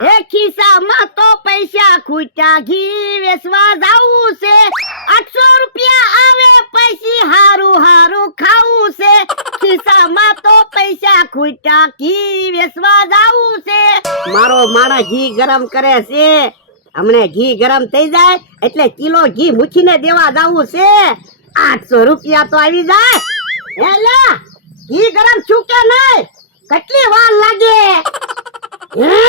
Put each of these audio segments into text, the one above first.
એ ખિસ્સામાં તો પૈસા ખૂટ્યા, ઘી વેચવા જાવું છે, 800 રૂપિયા આવે પછી હારું હારું ખાવું છે. ખિસ્સામાં તો પૈસા ખૂટ્યા, ઘી વેચવા જાવું છે. મારો માણસ ઘી ગરમ કરે છે, હમણે ઘી ગરમ થઈ જાય એટલે કિલો ઘી મૂકીને દેવા જાવું છે. 800 રૂપિયા તો આવી જાય. એલા ઘી ગરમ છું કે નહીં? કેટલી વાર લાગે? હે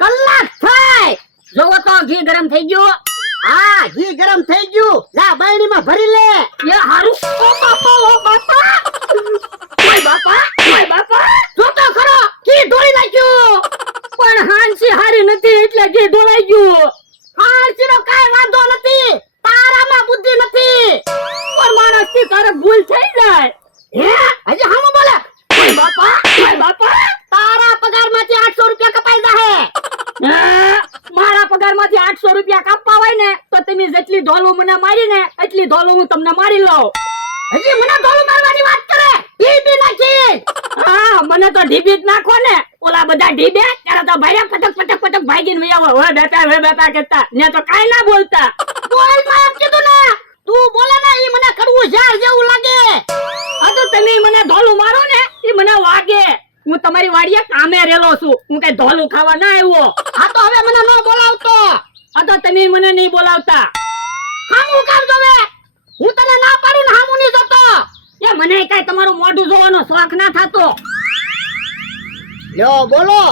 કલાક થાય. જોવો તો ઘી ગરમ થઈ ગયું. હા ઘી ગરમ થઈ ગયું. જા બાયણીમાં ભરી લે. એ હારું. ઓ બાપા ઓય બાપા જો તો ખરો ઘી ઢોળી નાખ્યું. પણ હાંસી હારી નથી એટલે ઘી ઢોળાઈ ગયું. હાંસી નો કાઈ વાંધો નથી, તારામાં બુદ્ધિ નથી. પણ માણસ થી તારે ભૂલ થઈ જાય. હે હજી હામો બોલે. ઓય બાપા તારા પગારમાંથી 800 રૂપિયા કપાઈ જાહે. મારા પગારમાંથી 800 રૂપિયા કાપવા હોય ને તો તમે જેટલી ઢોલું મને મારી ને એટલી ઢોલું હું તમને મારી લઉં. હજી મને ઢોલું મારવાની વાત કરે? ઢીબી નાખી. હા મને તો ઢીબી જ નાખો ને. ઓલા બધા ઢીબે ત્યારે તો ભાઈ પટક ભાગીને વયાવો. હવે બેટા કરતા ને તો કાઈ ના બોલતા. બોલ માં એમ કીધું ને તું બોલે ને ઈ મને કડવું ઝાડ જેવું લાગે. આ તો તમે મને ઢોલું મારો ને ઈ મને વાગે. હું તમારી વાડીએ કામે રેલો છું, હું કઈ ઢોલું ખાવા ના આવ્યો. આ તો હવે મને ન બોલાવતો. આ તો તમે મને નહીં બોલાવતા. હામું કામ જોવે? હું તને ના પાડું ને હામું નહીં જતો. એ મને કઈ તમારું મોઢું જોવાનો શોખ ના થાતો. લ્યો બોલો,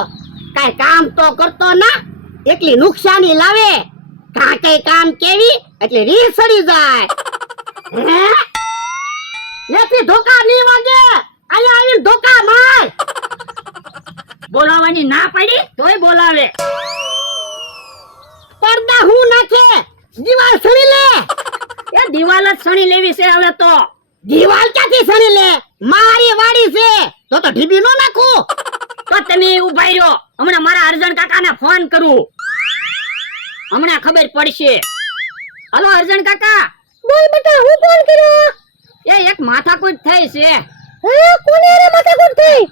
કઈ કામ તો કરતો ના, એકલી નુકસાની લાવે. કાકે કામ કેવી એટલે રી સડી જાય. હે એથી ધોકા નહીં વાગે. અહીંયા આવીને ધોકા માર. બોલાવાની ના પાડી તોય બોલાવે. પડદા હું નાખે, દીવાલ સણી લે. એ દીવાલ જ સણી લેવી છે હવે તો. દીવાલ ક્યાંથી સણી લે? મારી વાડી છે તો ઢીબી નો નાખું. તો તમે ઉભા રહ્યો, હમણાં મારા અર્જણ કાકાને ફોન કરું. હમણાં ખબર પડશે. હાલો અર્જણ કાકા. બોલ બેટા, હું ફોન કર્યો. એ એક માથાકૂટ થઈ છે. હે કોની હારે માથાકૂટ થઈ?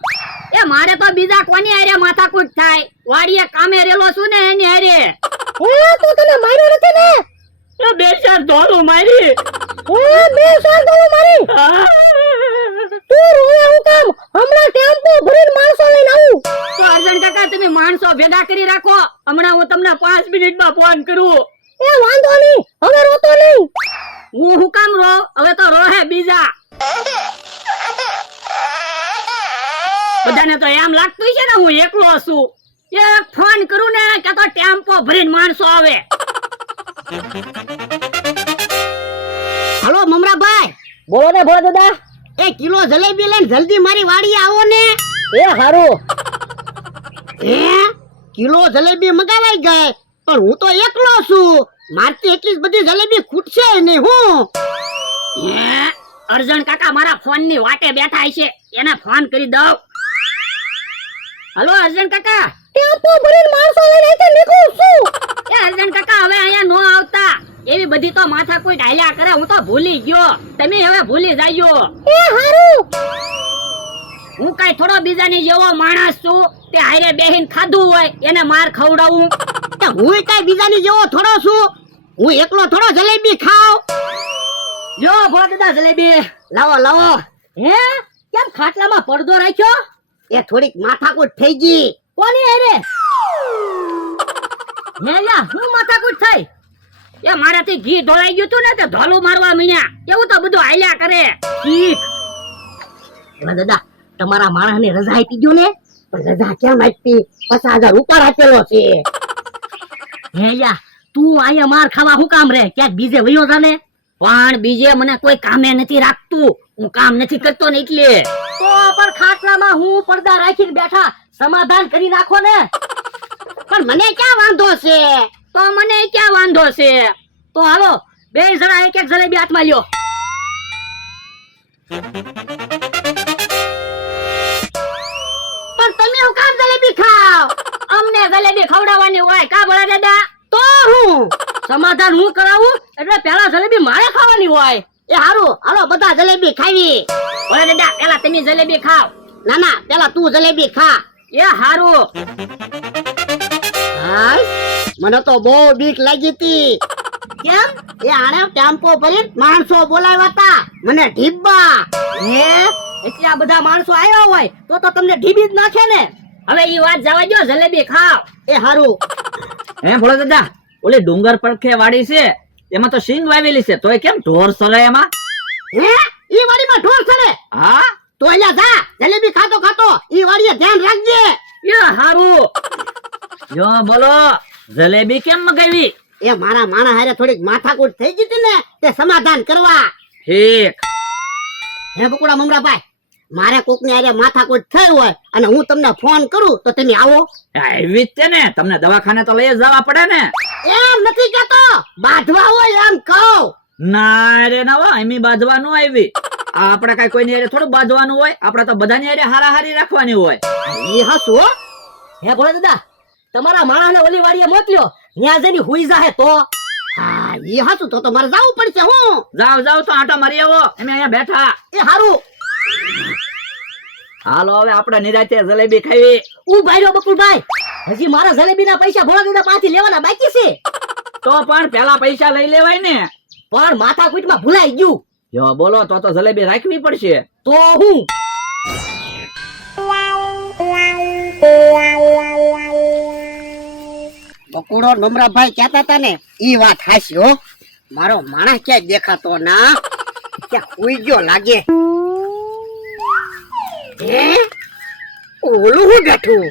એ મારે તો બીજા કોની હારે માથાકૂટ થાય? વાડીએ કામે રેલો છું ને એની હારે. હે તો તને માર્યો નથી ને? એ બે ચાર ધોરું મારી. હે બે ચાર ધોરું મારી? તું રોયા હું કામ? હમણાં ટેમ્પો ભરીને માણસો લઈને આવું. તો અર્જણ કાકા તમે માણસો ભેગા કરી રાખો, હમણાં હું તમને 5 મિનિટમાં ફોન કરું. એ વાંધો નહીં, હવે રોતો નહીં. હું કામ રો? હવે તો રોહે બીજા. બધાને તો એમ લાગતું છે ને હું એકલો છું. એક ફોન કરું ને કે તો ટેમ્પો ભરીને માણસો આવે. હાલો મમરાભાઈ. બોલો ને ભોળા દાદા. 1 કિલો જલેબી લઈને જલ્દી મારી વાડીએ આવો ને. એ હારું. હે કિલો જલેબી મગાવાઈ ગઈ, પણ હું તો એકલો છું. મારથી એટલી બધી જલેબી ખૂટશે નહીં. હું હે અર્જણ કાકા મારા ફોન ની વાટે બેઠા છે, એને ફોન કરી દઉં. હાલો અર્જણ કાકા. ટેમ્પો ભરીને માણસો લઈને નીકળું છું. એ અર્જણ કાકા હવે અહીંયા નો આવતા. એવી બધી તો માથા કોઈ ડાયલા કરે, હું તો ભૂલી ગયો. તમે હવે ભૂલી જાજો. એ હારું. હું કઈ થોડો બીજાની જેવો માણસ છું તે હારે બેહીન ખાધું હોય એને માર ખવડાવું. હું કઈ બીજાની જેવો થોડો છું? હું એકલો થોડો જલેબી ખાવ. જો ભોળા દાદા જલેબી લાવો લાવો. હે કેમ ખાટલામાં પડદો રાખ્યો? એ થોડીક માથાકૂટ થઈ ગઈ. કોની હારે? હે યા હું માથાકૂટ થઈ? એ મારાથી ઘી ઢોળાઈ ગયું તું ને તે ઢોલું મારવા મીણ્યા. એવું તો બધું હાલ્યા કરે. ઠીક. ભોળા દાદા તમારા માણસને રજા આપી ગયો ને? પણ રજા કેમ આપી? 50,000 ઉપર આપેલો છે. હે યા તું અહીંયા માર ખાવા હું કામ રે? ક્યાંક બીજે વયો જાને. પણ બીજે મને કોઈ કામે નથી રાખતું, હું કામ નથી કરતો ને એટલે. તો પણ ખાટલામાં હું પડદા રાખીને બેઠા, સમાધાન કરી નાખો ને. પણ મને ક્યાં વાંધો છે? તો મને ક્યાં વાંધો છે? તો હાલો બે જણા એક એક જલેબી હાથમાં લ્યો. પણ તમે હું કામ જલેબી ખાવ? અમને જલેબી ખવડાવવાની હોય કા ભોળા દાદા? તો હું સમાધાન હું કરાવું એટલે પેલા જલેબી મારે ખાવાની હોય. એ હારું હાલો બધા જલેબી ખાવી. ભોળા દાદા પેલા તમે જલેબી ખાવ. ના ના પેલા તું જલેબી ખા. એ હારું. હાય, મને તો બહુ બીક લાગી હતી. કેમ? એ આણે ટેમ્પો ભરીને માણસો બોલાવ્યા હતા મને ઢીબા. હે, એટલા બધા માણસો આવ્યા હોય તો તમને ઢીબી જ નાખે ને. હવે ઈ વાત જવા દો, જલેબી ખાવ. એ હારું. હે ભોળા દાદા, ઓલી ડુંગર પડખે વાડી છે એમાં તો સિંગ વાવેલી છે, તોય કેમ ઢોર સરે એમાં? હે, ઈ વાડીમાં ઢોર સરે? હા, તો અહીંયા જા, જલેબી ખાતો ખાતો ઈ વાડીએ ધ્યાન રાખજે. એ હારું. જો બોલો, જલેબી કેમ મગાવી? એ મારા માણા હારે થોડીક માથાકૂટ થઈ ગઈ હતી ને, તે સમાધાન કરવા. ઠીક. હે બકુડા મમરાભાઈ, મારે કોકની હારે માથાકૂટ થઈ હોય અને હું તમને ફોન કરું તો તમે આવો? આવી જ છે ને, તમને દવાખાને તો લઈ જ જવા પડે ને. એમ નથી કહેતો, બાંધવા હોય એમ કહું. ના રે ના હોય, એમી બાંધવાનું આવી. આપણે કઈ કોઈની હારે થોડું બાંધવાનું હોય, આપણે તો બધાની હારે હારાહારી રાખવાની હોય. એ હસુ. હે ભોળા દાદા, તમારા માણસને ઓલી વાડીએ મોકલ્યો, ન્યા જઈને હુઈ જાહે તો. હા, એ હસુ તો મારે જાવું પડશે. હું જાવ જાવ તો આટો મારી આવો, અમે અહીંયા બેઠા. એ હારું. હાલો હવે આપણે નિરાંતે જલેબી ખાવી. ઉભા રહ્યો બકુલભાઈ, હજી મારા જલેબીના પૈસા ભોળા દાદા પાસેથી લેવાના બાકી છે. તો પણ પેલા પૈસા લઈ લેવાય ને. પણ માથાકૂટમાં ભૂલાઈ ગયું. જો બોલો, તો જલેબી રાખવી પડશે. તો હું બકુડો નમરાભાઈ કહેતા હતા ને, ઈ વાત હાચી હો. મારો માણસ ક્યાંય દેખાતો ના, ક્યાં હુઈ ગયો લાગે. હે, ઓલું હું બેઠું.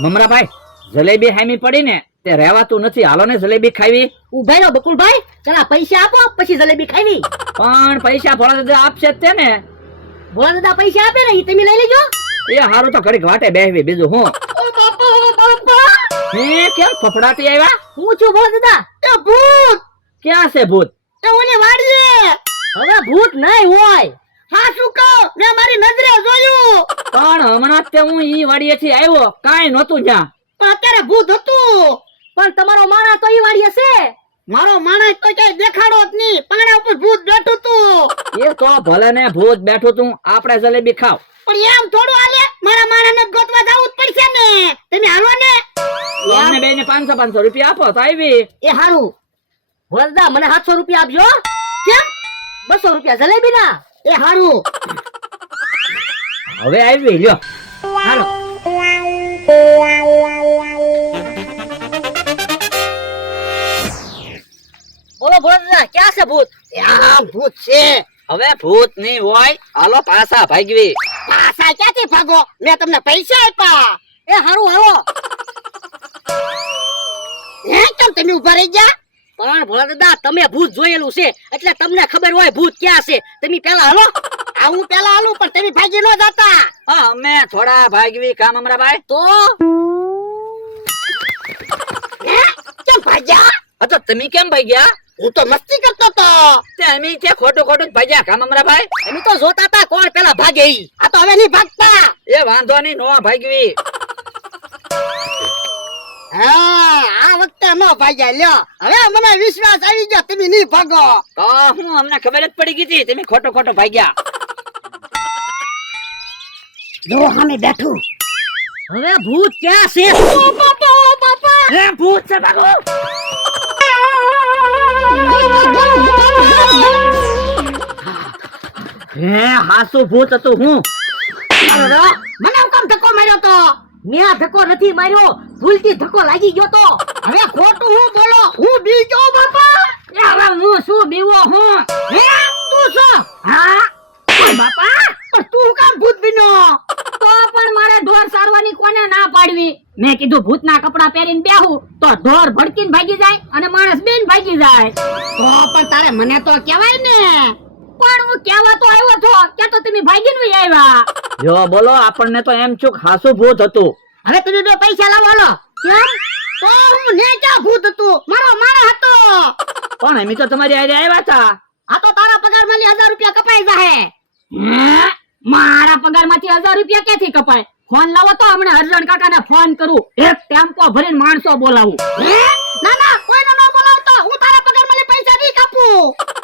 મમરાભાઈ, જલેબી હામી પડી ને તે રહેવાતું નથી. હાલો ને જલેબી ખાવી. ઉભા રહો બકુલભાઈ, પેલા પૈસા આપો પછી જલેબી ખાવી. પણ પૈસા ભોળા દાદા આપશે જ તે ને. ભોળા દાદા પૈસા આપે ને, ઈ તમે લઈ લેજો. એ હારું તો ઘડીક વાટે બેહવી, બીજું હું. હે, કેમ ફફડાટી આવ્યા? હું છું ભોળા દાદા. એ ભૂત. ક્યાં છે ભૂત? એ ઓલી વાડીએ. હવે ભૂત નહીં હોય. હા શું કહું, મેં મારી નજરે જોયું. પણ હમણાં જ તે હું ઈ વાડીએથી આવ્યો, કાંઈ નહોતું જ્યાં. પણ અત્યારે ભૂત હતું. પણ તમારો માણસ તો ઈ વાડીએ છે. મારો માણસ તો ક્યાંય દેખાડો જ નહીં, પાણા ઉપર ભૂત બેઠું તું. એ તો ભલે ને ભૂત બેઠું તું, આપણે જલેબી ખાવ. પણ એમ થોડું હાલે, મારા માણસને ગોતવા જવું જ પડશે ને. તમે હાલો ને. અમને બેને 500 રૂપિયા આપો તો આવી. એ હારું. વરદા મને 700 રૂપિયા આપજો. કેમ? 200 રૂપિયા જલેબી ના. એ હારું. હવે આવી લ્યો. હાલો. બોલો ભોળા ક્યાં છે ભૂત? ત્યાં ભૂત છે. હવે ભૂત નહીં હોય, હાલો પાછા ભાગવી. પાછા ક્યાંથી ભાગો? મેં તમને પૈસા આપ્યા. એ હારું હાલો. હે, કેમ તમે ઉભા રહી ગયા? પણ ભોળા દાદા, તમે ભૂત જોયેલું છે એટલે તમને ખબર હોય ભૂત ક્યાં છે. તમે પેલા હાલો. આ હું પેલા હાલું, પણ તમે ભાગી ન જતા. હા, અમે થોડા ભાગવી કામ અમરાભાઈ. તો હે, કેમ ભાગ્યા? હા, તો તમે કેમ ભાગ્યા? હું તો મસ્તી કરતો તો. તે અમે તે ખોટું જ ભાગ્યા કામ અમરાભાઈ. અમે તો જોતા હતા કોણ પેલા ભાગે ઈ. આ તો હવે નહીં ભાગતા. એ વાંધો નહીં, નો ભાગવી. હા, આ વખતે નો ભાગ્યા. લ્યો, હવે મને વિશ્વાસ આવી ગયો, તમે નહીં ભાગો. તો હું અમને ખબર જ પડી ગઈ હતી, તમે ખોટું ભાગ્યા. જો સામે બેઠું. હવે ભૂત ક્યાં છે? હે, ભૂત છે ભાગો. હે, હાસુ ભૂત હતું હું. મને હું કામ ધક્કો માર્યો તો? મેં આ ધક્કો નથી માર્યો, ભૂલથી ધક્કો લાગી ગયો તો. હવે ખોટું હું બોલો, હું બી ગયો બાપા. એ હવે હું શું બીવો હું? હે, તું શું? હા બાપા, પણ તું કામ ભૂત બન્યો? તો પણ મારે ઢોર સારવાની કોને ના પાડવી? મેં કીધું ભૂતના કપડા પહેરીને બેહું તો ઢોર ભડકીને ભાગી જાય અને માણસ બેન ભાગી જાય. તો પણ તારે મને તો કહેવાય ને. પણ હું કેવા તો આવ્યો છો કે તો તમે ભાગીને વઈ આવ્યા. જો બોલો, આપણને તો એમ ચૂક હાસુ ભૂત હતું. હવે તમે બે પૈસા લાવો. હાલો. કેમ? તો હું ને ક્યાં ભૂત હતું? મારો માણસ હતો. પણ અમે તો તમારી હારે આવ્યા હતા. આ તો તારા પગારમાંથી 1000 રૂપિયા કપાઈ જાહે. મારા પગારમાંથી 1000 રૂપિયા ક્યાંથી કપાય? ફોન લાવો તો હમણાં હરજણ કાકાને ફોન કરું, એક ટેમ્પો ભરીને માણસો બોલાવું. ના ના, કોઈને ન બોલાવતો. હું તારા પગાર આપું